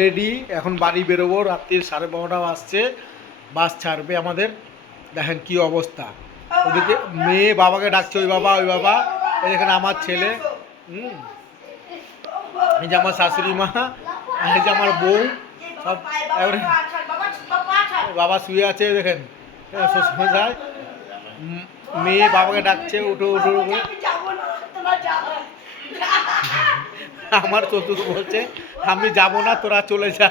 Ready, এখন বাড়ি বেরোবো। রাত্রির 12:30 বাজছে, বাস ছাড়বে আমাদের। দেখেন কি অবস্থা, ওদিকে মেয়ে বাবাকে ডাকছে, ওই বাবা ওই বাবা। এখানে আমার ছেলে, এই যে আমার শাশুড়ি মা, আর এই যে আমার বউ, সব বাবা শুয়ে আছে। দেখেন শ্বশুরমশাই, মেয়ে বাবাকে ডাকছে, উঠো উঠো উঠো। আমার শ্বশুর বলছে আমি যাব না, তোরা চলে যা।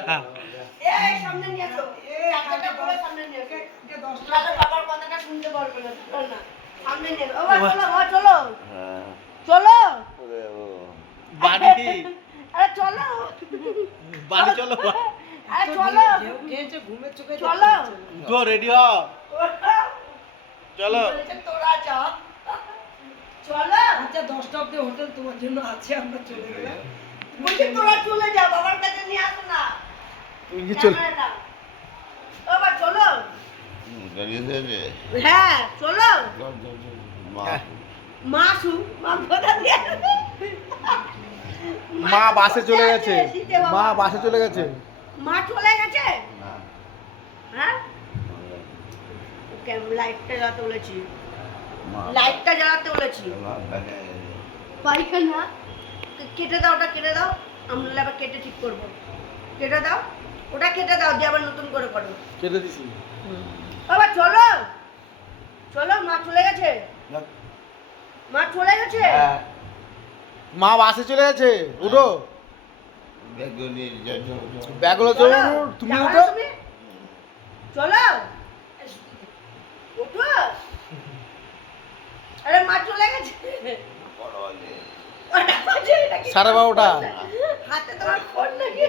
বাড়ি বাড়ি চলো, তো রেডি হ, চলো। আচ্ছা 10টা অবধি হোটেল তোমার জন্য আছে, আমরা চলে গেলাম। বলছি তোরা চলে যা, বাবার কাছে নিয়ে আসো না। তুমি কি চলো? বাবা চলো। হ্যাঁ চলো। মা কোথা দিয়ে? মা বাসে চলে গেছে, মা বাসে চলে গেছে। মা চলে গেছে? হ্যাঁ লাইটটা জ্বালাতে বলেছি, লাইটটা জ্বালাতে বলেছি। পাইখানা কেটে দাও, ওটা কেটে দাও, আমরা আবার কেটে ঠিক করবো। কেটে দাও, ওটা কেটে দাও, দিয়ে আবার নতুন করে করো। কেটে দিছি বাবা চলো চলো, মা চলে গেছে, মা চলে গেছে। মা বাসে চলে গেছে, উঠো ব্যাগগুলো, চলো তুমি উঠো, চলো উঠো। আরে মা চলে গেছে। 12:30। হাতে তোমার ফোন নাকি?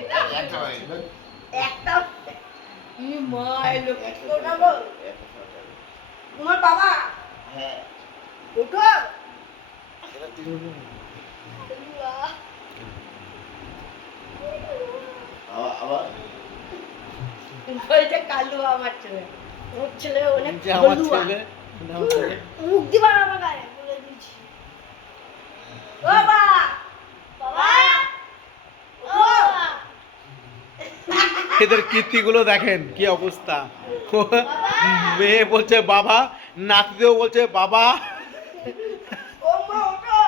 একটা মা এলো, তোমার বাবা উঠো। কালু আমার ছেলে, ওর ছেলে অনেক আমার ছেলে, মুখ দিবার আমার গায়ে বলে দিচ্ছি। বাবা বাবা এদের কীর্তিগুলো দেখেন কি অবস্থা। মেয়ে বলছে বাবা, নাতিদেও বলছে বাবা। ও মা ওঠো,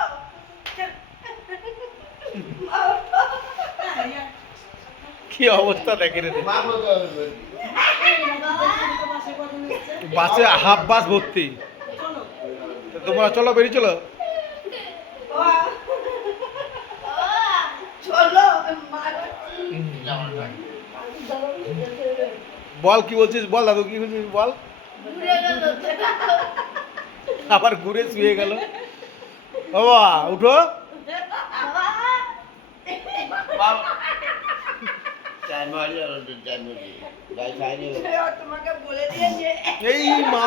কি অবস্থা দেখেন, বাসে হাফ বাস ভর্তি। তোমরা চলো, বেরিয়ে চলো। চলো বল কি বলছিস, বল দাদু কি বলছিস বল। আবার ঘুরে শুয়ে গেল। বাবা উঠো, তোমাকে বলে দিয়েছে এই মা